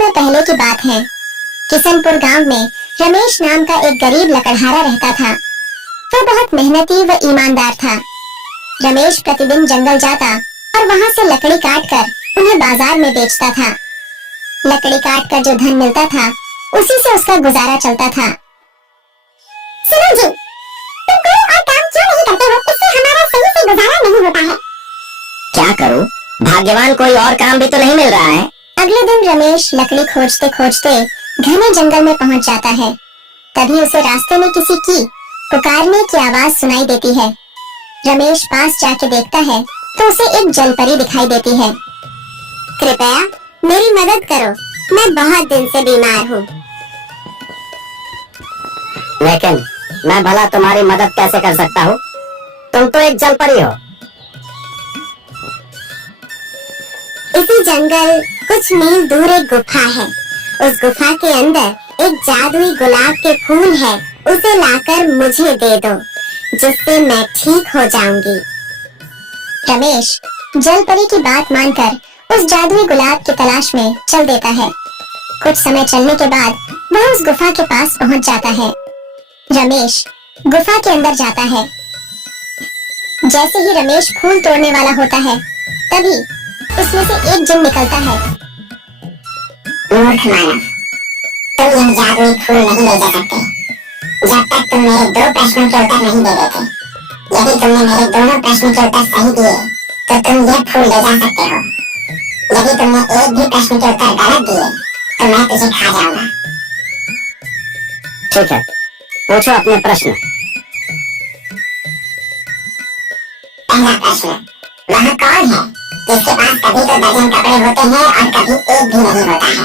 समय पहले की बात है। किशनपुर गांव में रमेश नाम का एक गरीब लकड़हारा रहता था। वह बहुत मेहनती व ईमानदार था। रमेश प्रतिदिन जंगल जाता और वहां से लकड़ी काट कर उन्हें बाजार में बेचता था। लकड़ी काट कर जो धन मिलता था उसी से उसका गुजारा चलता था। सुनो जी, तुम कोई और काम क्यों नहीं करते हो? इससे हमारा सही से गुजारा नहीं होता है। क्या करूं? भाग्यवान कोई और काम भी तो नहीं मिल रहा है। अगले दिन रमेश लकड़ी खोजते खोजते घने जंगल में पहुंच जाता है। तभी उसे रास्ते में किसी की पुकारने की आवाज सुनाई देती है। रमेश पास जाके देखता है तो उसे एक जलपरी दिखाई देती है। कृपया मेरी मदद करो, मैं बहुत दिन से बीमार हूँ। लेकिन मैं भला तुम्हारी मदद कैसे कर सकता हूँ? तुम तो एक जलपरी हो। इसी जंगल कुछ मील दूर एक गुफा है। उस गुफा के अंदर एक जादुई गुलाब के फूल है, उसे लाकर मुझे दे दो, जिससे मैं ठीक हो जाऊंगी। रमेश जलपरी की बात मानकर उस जादुई गुलाब की तलाश में चल देता है। कुछ समय चलने के बाद वह उस गुफा के पास पहुंच जाता है। रमेश गुफा के अंदर जाता है। जैसे ही रमेश फूल तोड़ने वाला होता है तभी उसमें से एक जिन निकलता है। मूर्ख मानव, तुम यह जादुई फूल नहीं ले जा सकते जब तक तुम मेरे दो प्रश्नों के उत्तर नहीं दे देते। यदि तुमने मेरे दोनों प्रश्नों के उत्तर सही दिए तो तुम यह फूल ले जा सकते हो। यदि तुमने एक भी प्रश्न के उत्तर गलत दिए तो मैं तुझे खा जाऊंगा। ठीक है, पूछो अपने प्रश्न। पहला प्रश्न, वह कौन है जिसके पास कभी तो दर्जन कपड़े होते हैं और कभी एक भी नहीं होता है?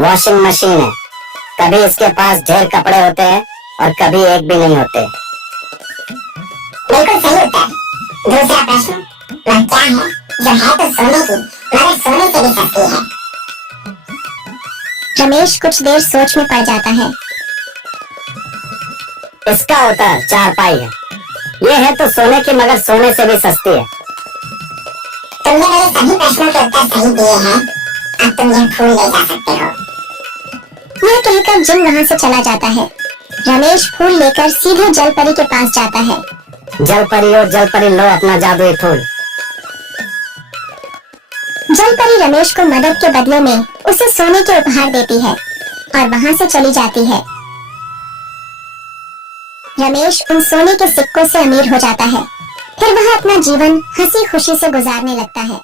वॉशिंग मशीन है। कभी इसके पास ढेर कपड़े होते हैं और कभी एक भी नहीं होते। बिल्कुल सही उत्तर। दूसरा प्रश्न, वह क्या है जो है तो सोने की मगर सोने से भी सस्ती है? रमेश कुछ देर सोच में पड़ जाता है। इसका उत्तर चारपाई है। ये है तो सोने की मगर सोने से भी सस्ती है। तुमने मेरे सभी प्रश्नों के उत्तर सही दिए हैं। अब तुम यह फूल ले जा सकते हो। यह कहकर जिन वहां से चला जाता है। रमेश फूल लेकर सीधे जलपरी के पास जाता है। जलपरी लो अपना जादुई फूल। जलपरी रमेश को मदद के बदले में उसे सोने के उपहार देती है और वहां से चली जाती है। रमेश उन सोने के सिक्कों से अमीर हो जाता है। फिर वह अपना जीवन हंसी खुशी से गुजारने लगता है।